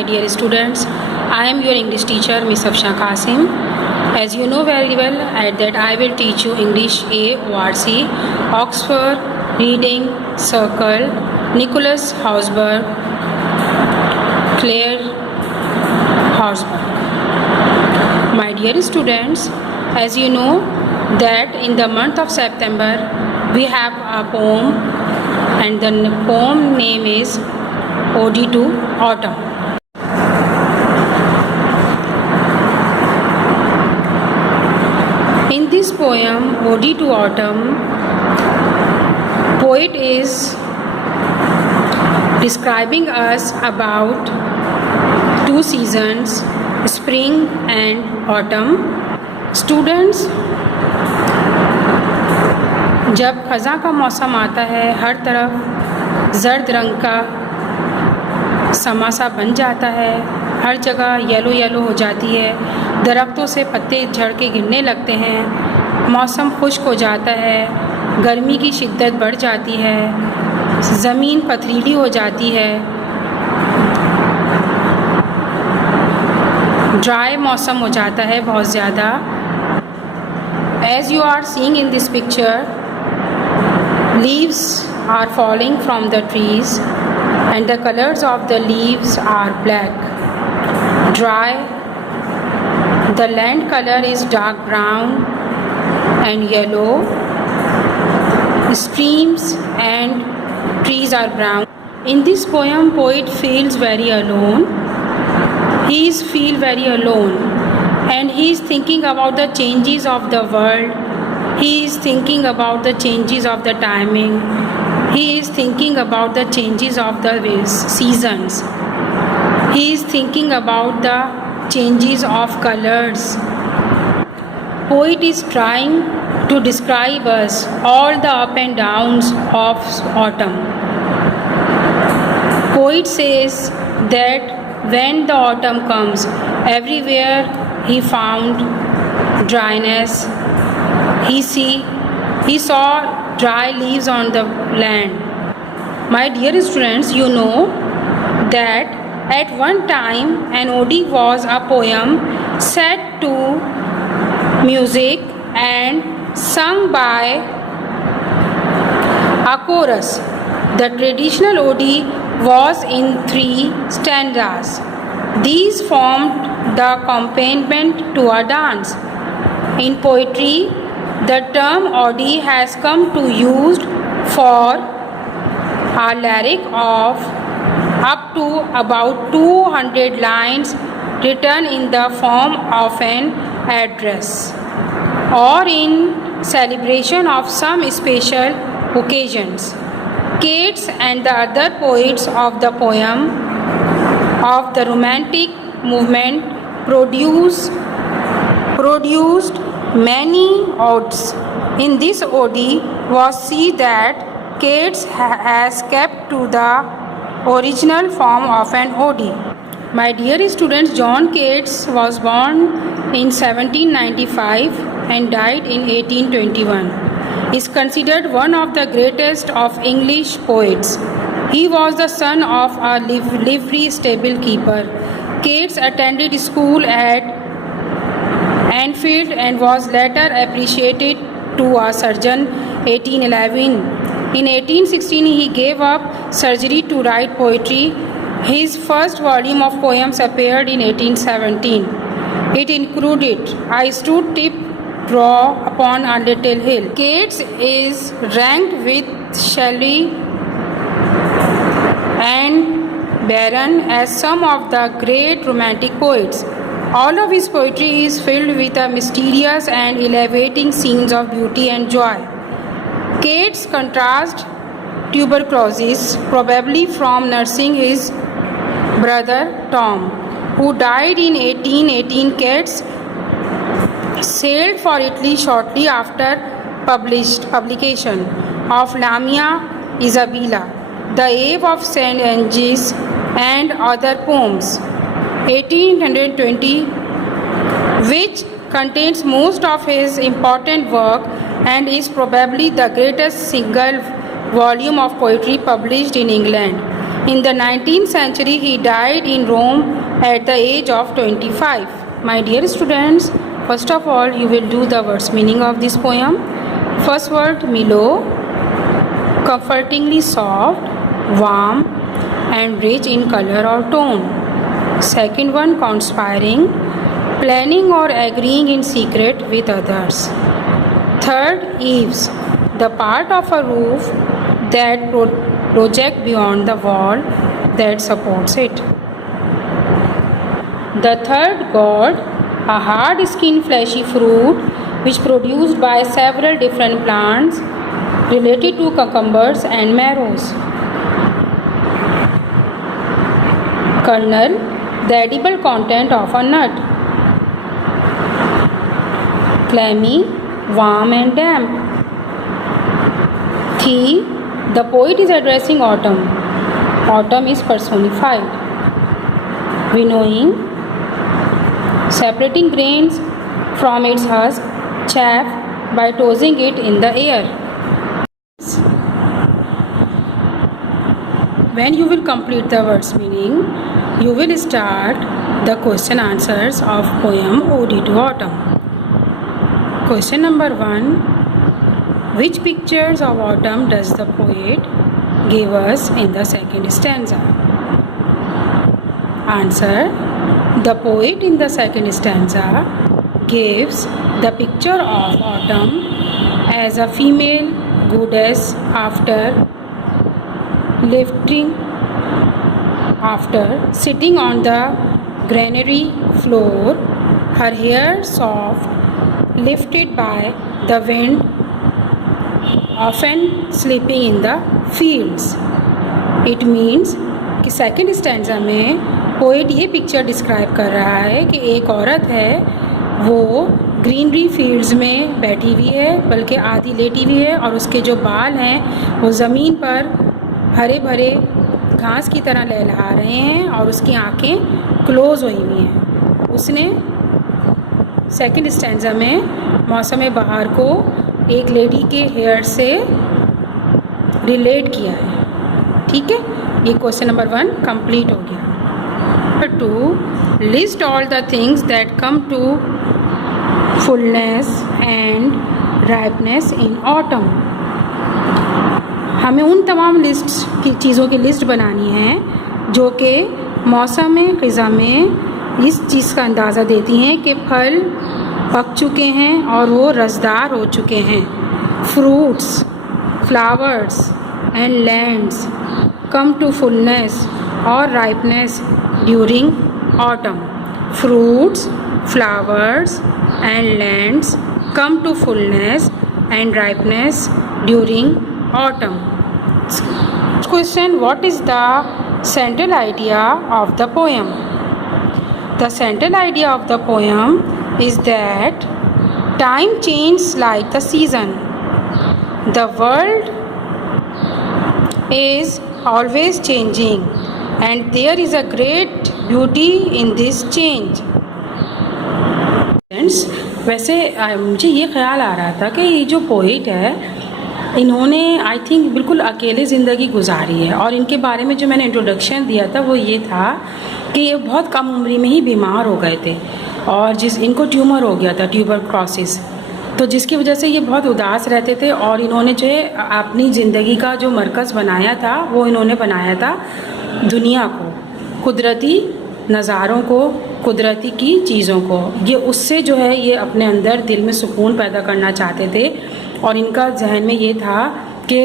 my dear students. I am your English teacher, Miss Afsha Qasim. As you know very well, that I will teach you English A, ORC, Oxford, Reading, Circle, Nicholas Hausberg, Claire Hausberg. My dear students, as you know that in the month of September we have a poem, and the poem name is Ode to Autumn. In this poem, Ode to Autumn, poet is describing us about two seasons, spring and autumn. Students, जब ख़ज़ां का मौसम आता है, हर तरफ ज़र्द रंग का समा सा बन जाता है, हर जगह येलो येलो हो जाती है, दरख्तों से पत्ते झड़ के गिरने लगते हैं, मौसम खुश्क हो जाता है, गर्मी की शिद्दत बढ़ जाती है, ज़मीन पथरीली हो जाती है, ड्राई मौसम हो जाता है बहुत ज़्यादा. As you are seeing in this picture, leaves are falling from the trees and the colors of the leaves are black. Dry, the land color is dark brown and yellow. Streams and trees are brown. In this poem, poet feels very alone. He is feel very alone, and he is thinking about the changes of the world. He is thinking about the changes of the timing. He is thinking about the changes of the seasons. He is thinking about the changes of colors. Poet is trying to describe us all the up and downs of autumn. Poet says that when the autumn comes, everywhere he found dryness. He saw dry leaves on the land. My dear students, you know that at one time an ode was a poem set to music and sung by a chorus. The traditional ode was in 3 stanzas. These formed the accompaniment to a dance. In poetry, the term ode has come to used for a lyric of up to about 200 lines written in the form of an address or in celebration of some special occasions. Keats and the other poets of the poem of the Romantic movement produced many odes. In this ode was see that Keats has kept to the original form of an ode. My dear students, John Keats was born in 1795 and died in 1821. He is considered one of the greatest of English poets. He was the son of a livery stable keeper. Keats attended school at Anfield and was later appreciated to a surgeon 1811. In 1816 he gave up surgery to write poetry. His first volume of poems appeared in 1817. It included I Stood Tip Draw Upon a Little Hill. Keats is ranked with Shelley and Byron as some of the great romantic poets. All of his poetry is filled with a mysterious and elevating scenes of beauty and joy. Keats contrasts tuberculosis, probably from nursing his brother Tom, who died in 1818. Keats sailed for Italy shortly after publication of Lamia Isabella, The Ave of St. Anges, and other poems. 1820, which contains most of his important work and is probably the greatest single volume of poetry published in England. In the 19th century, he died in Rome at the age of 25. My dear students, first of all, you will do the words meaning of this poem. First word, Milo, comfortingly soft, warm, and rich in color or tone. Second one, conspiring, planning or agreeing in secret with others. Third, eaves, the part of a roof that projects beyond the wall that supports it. The third, gourd, a hard-skinned fleshy fruit which produced by several different plants related to cucumbers and marrows. Kernel, the edible content of a nut. Clammy, warm and damp. Thea, the poet is addressing autumn. Autumn is personified. Winnowing, separating grains from its husk, chaff by tossing it in the air. When you will complete the words meaning, you will start the question answers of poem Ode to Autumn. Question number 1. Which pictures of autumn does the poet give us in the second stanza? Answer. The poet in the second stanza gives the picture of autumn as a female goddess after sitting on the granary floor, her hair soft, lifted by the wind, often sleeping in the fields. It means कि second stanza में पोएट ये picture describe कर रहा है कि एक औरत है, वो ग्रीनरी फील्ड्स में बैठी हुई है, बल्कि आधी लेटी हुई है, और उसके जो बाल हैं वो ज़मीन पर हरे भरे घास की तरह लहलहा रहे हैं और उसकी आंखें क्लोज़ हुई हुई हैं. उसने सेकेंड स्टैंजा में मौसम बहार को एक लेडी के हेयर से रिलेट किया है. ठीक है, ये क्वेश्चन नंबर 1 कंप्लीट हो गया. Number 2, list all the things that come to fullness and ripeness in autumn. हमें उन तमाम लिस्ट की चीज़ों की लिस्ट बनानी है जो कि मौसम ख़िज़ा में इस चीज़ का अंदाज़ा देती हैं कि फल पक चुके हैं और वो रसदार हो चुके हैं. Fruits, flowers and lands come to fullness or ripeness during autumn. Fruits, flowers and lands come to fullness and ripeness during autumn. Question: what is the central idea of the poem? The central idea of the poem is that time changes like the season. The world is always changing and there is a great beauty in this change. वैसे मुझे ये ख्याल आ रहा था कि ये जो पोइट है, इन्होंने आई थिंक बिल्कुल अकेले ज़िंदगी गुजारी है, और इनके बारे में जो मैंने इंट्रोडक्शन दिया था वो ये था कि ये बहुत कम उम्र में ही बीमार हो गए थे और इनको ट्यूमर हो गया था, ट्यूबरक्लोसिस, तो जिसकी वजह से ये बहुत उदास रहते थे. और इन्होंने जो है अपनी ज़िंदगी का जो मरकज़ बनाया था वो इन्होंने बनाया था दुनिया को, कुदरती नज़ारों को, कुदरती की चीज़ों को. ये उससे जो है ये अपने अंदर दिल में सुकून पैदा करना चाहते थे, और इनका जहन में ये था कि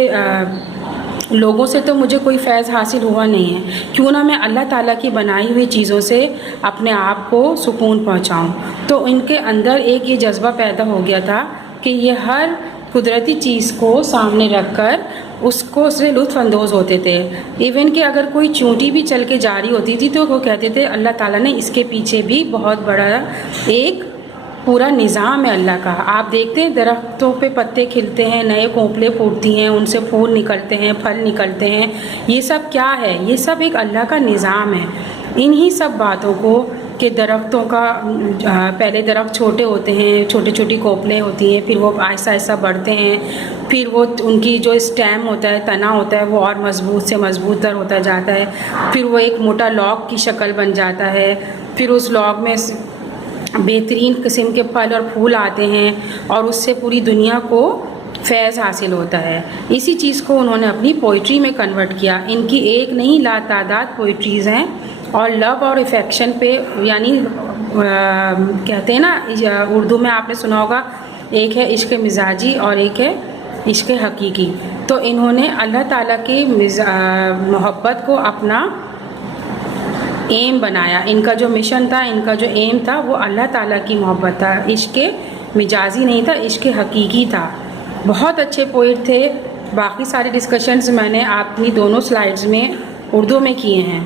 लोगों से तो मुझे कोई फैज़ हासिल हुआ नहीं है, क्यों ना मैं अल्लाह ताला की बनाई हुई चीज़ों से अपने आप को सुकून पहुंचाऊं. तो इनके अंदर एक ये जज्बा पैदा हो गया था कि ये हर कुदरती चीज़ को सामने रखकर उसको उससे लुत्फ़ अंदोज़ होते थे. इवन कि अगर कोई चूंटी भी चल के जा रही होती थी तो वो कहते थे अल्लाह ताला ने इसके पीछे भी बहुत बड़ा एक पूरा निज़ाम है अल्लाह का. आप देखते हैं दरख्तों पे पत्ते खिलते हैं, नए कोंपले फूटती हैं, उनसे फूल निकलते हैं, फल निकलते हैं. ये सब क्या है? ये सब एक अल्लाह का निज़ाम है. इन्हीं सब बातों को कि दरख्तों का पहले दरख्त छोटे होते हैं, छोटी छोटी कोपलें होती हैं, फिर वो आहिस्ता आहिस्ता बढ़ते हैं, फिर वो उनकी जो स्टेम होता है, तना होता है, वो और मजबूत से मजबूत तर होता जाता है, फिर वो एक मोटा लॉग की शक्ल बन जाता है, फिर उस लॉग में बेहतरीन किस्म के फल और फूल आते हैं और उससे पूरी दुनिया को फैज़ हासिल होता है। इसी चीज़ को उन्होंने अपनी पोइट्री में कन्वर्ट किया। इनकी एक नहीं लातादाद पोइट्रीज़ हैं और लव और अफेक्शन पे, यानी कहते हैं ना उर्दू में आपने सुना होगा, एक है इश्क मिजाजी और एक है इश्क हकीकी। तो इन्होंने अल्लाह ताला की मोहब्बत को अपना एम बनाया। इनका जो मिशन था, इनका जो एम था, वो अल्लाह ताला की मोहब्बत था। इश्क मिजाजी नहीं था, इश्क हकीकी था। बहुत अच्छे पोइट थे। बाकी सारे डिस्कशंस मैंने अपनी दोनों स्लाइड्स में उर्दू में किए हैं,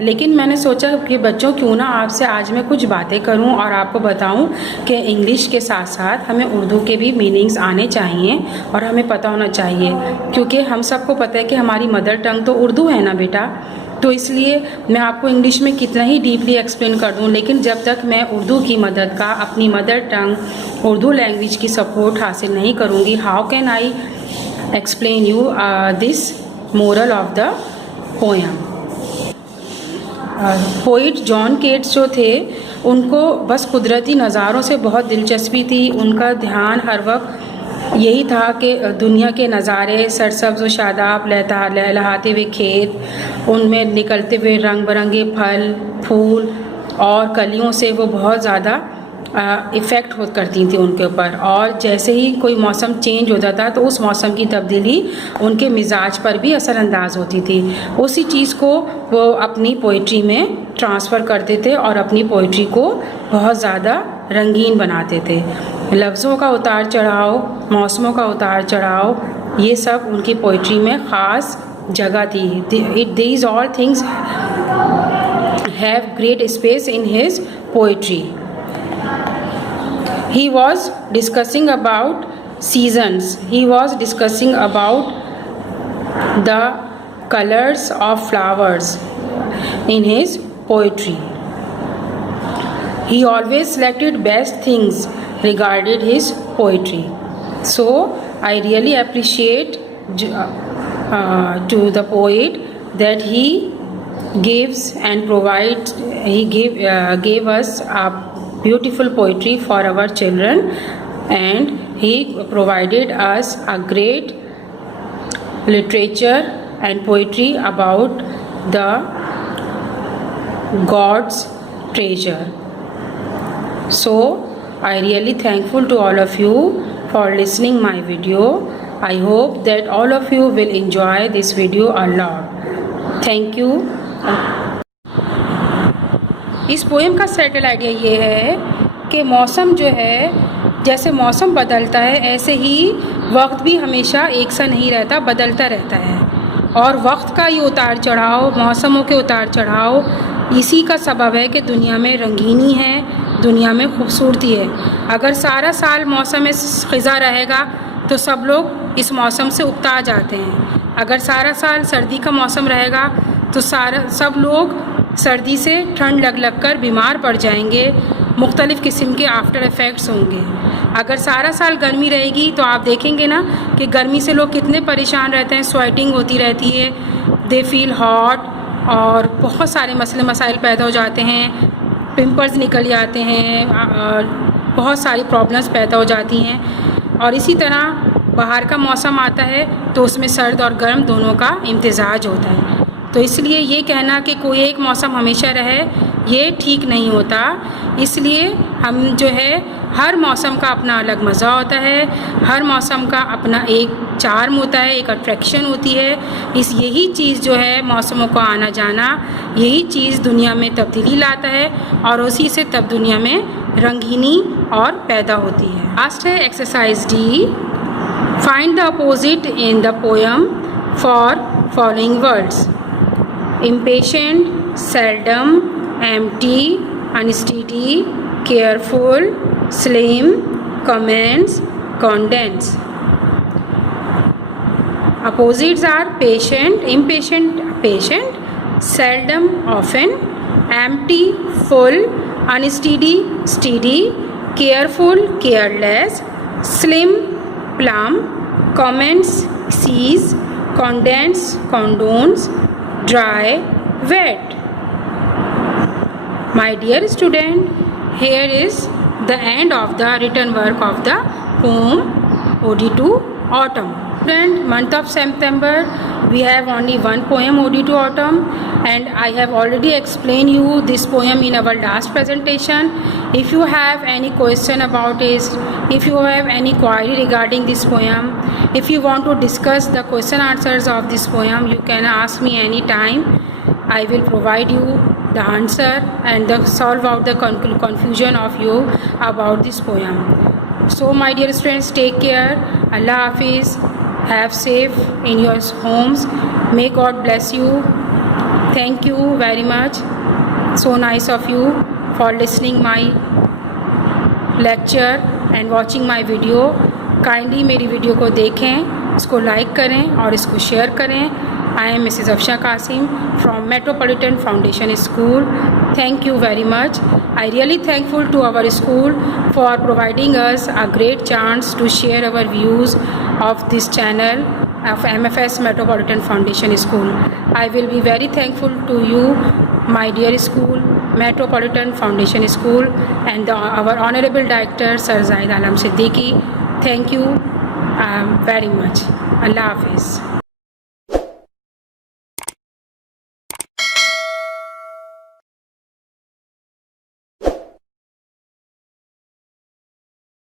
लेकिन मैंने सोचा कि बच्चों क्यों ना आपसे आज मैं कुछ बातें करूं और आपको बताऊं कि इंग्लिश के साथ साथ हमें उर्दू के भी मीनिंग्स आने चाहिए और हमें पता होना चाहिए, क्योंकि हम सबको पता है कि हमारी मदर टंग तो उर्दू है ना बेटा। तो इसलिए मैं आपको इंग्लिश में कितना ही डीपली एक्सप्लेन कर दूं, लेकिन जब तक मैं उर्दू की मदद का, अपनी मदर टंग उर्दू लैंग्वेज की सपोर्ट हासिल नहीं करूंगी, how can I explain you this moral of the poem. Poet John Keats जो थे, उनको बस कुदरती नज़ारों से बहुत दिलचस्पी थी। उनका ध्यान हर वक्त यही था कि दुनिया के नज़ारे, सरसब्ज़ व शादाब लहलहाते हुए खेत, उनमें निकलते हुए रंग बिरंगे फल फूल और कलियों से वो बहुत ज़्यादा इफ़ेक्ट हो करती थी उनके ऊपर। और जैसे ही कोई मौसम चेंज होता था तो उस मौसम की तब्दीली उनके मिजाज पर भी असरअंदाज होती थी। उसी चीज़ को वो अपनी पोइट्री में ट्रांसफ़र करते थे और अपनी पोइट्री को बहुत ज़्यादा रंगीन बनाते थे। लफ्ज़ों का उतार चढ़ाव, मौसमों का उतार चढ़ाव, ये सब उनकी पोइट्री में ख़ास जगह थी। These all things have great space in his poetry. He was discussing about seasons. He was discussing about the colors of flowers in his poetry. He always selected best things regarding his poetry. So I really appreciate to the poet that he gives and provides. He gave us a beautiful poetry for our children, and he provided us a great literature and poetry about the God's treasure. So I really thankful to all of you for listening my video. I hope that all of you will enjoy this video a lot. Thank you. इस पोएम का settle idea ये है कि मौसम जो है, जैसे मौसम बदलता है ऐसे ही वक्त भी हमेशा एक सा नहीं रहता, बदलता रहता है। और वक्त का ये उतार चढ़ाव, मौसमों के उतार चढ़ाव, इसी का सबब है कि दुनिया में रंगीनी है, दुनिया में खूबसूरती है। अगर सारा साल मौसम ख़िज़ा रहेगा तो सब लोग इस मौसम से उकता जाते हैं। अगर सारा साल सर्दी का मौसम रहेगा तो सब लोग सर्दी से ठंड लग कर बीमार पड़ जाएंगे, मुख्तलिफ़ किस्म के आफ्टर इफ़ेक्ट्स होंगे। अगर सारा साल गर्मी रहेगी तो आप देखेंगे ना कि गर्मी से लोग कितने परेशान रहते हैं, स्वेटिंग होती रहती है, दे फील हॉट, और बहुत सारे मसले मसाइल पैदा हो जाते हैं, पिंपल्स निकल जाते हैं, बहुत सारी प्रॉब्लम्स पैदा हो जाती हैं। और इसी तरह बाहर का मौसम आता है तो उसमें सर्द और गर्म दोनों का इम्तिजाज होता है। तो इसलिए ये कहना कि कोई एक मौसम हमेशा रहे, ये ठीक नहीं होता। इसलिए हम जो है, हर मौसम का अपना अलग मज़ा होता है, हर मौसम का अपना एक चार्म होता है, एक अट्रैक्शन होती है। यही चीज़ जो है, मौसमों को आना जाना, यही चीज़ दुनिया में तब्दीली लाता है और उसी से तब दुनिया में रंगीनी और पैदा होती है। लास्ट है exercise D. Find the opposite in the poem for following words: impatient, seldom, empty, unsteady, careful, slim, commence, condense. Opposites are patient, impatient, patient, seldom, often, empty, full, unsteady, steady, careful, careless, slim, plump, comments, sees, condense, condones, dry, wet. My dear student, here is the end of the written work of the poem Ode to Autumn. Student, month of September, we have only one poem, Ode to Autumn, and I have already explained you this poem in our last presentation. If you have any question about it, if you have any query regarding this poem, if you want to discuss the question answers of this poem, you can ask me anytime. I will provide you the answer and solve out the confusion of you about this poem. So my dear students, take care. Allah Hafiz. Have safe in your homes. May God bless you. Thank you very much. So nice of you for listening my lecture and watching my video. Kindly मेरी वीडियो को देखें, इसको लाइक करें और इसको शेयर करें. I am Mrs. Afsha Qasim from Metropolitan Foundation School. Thank you very much. I really thankful to our school for providing us a great chance to share our views of this channel of MFS Metropolitan Foundation School. I will be very thankful to you, my dear school, Metropolitan Foundation School, and our Honorable Director, Sir Zaid Alam Siddiqui. Thank you very much. Allah Hafiz.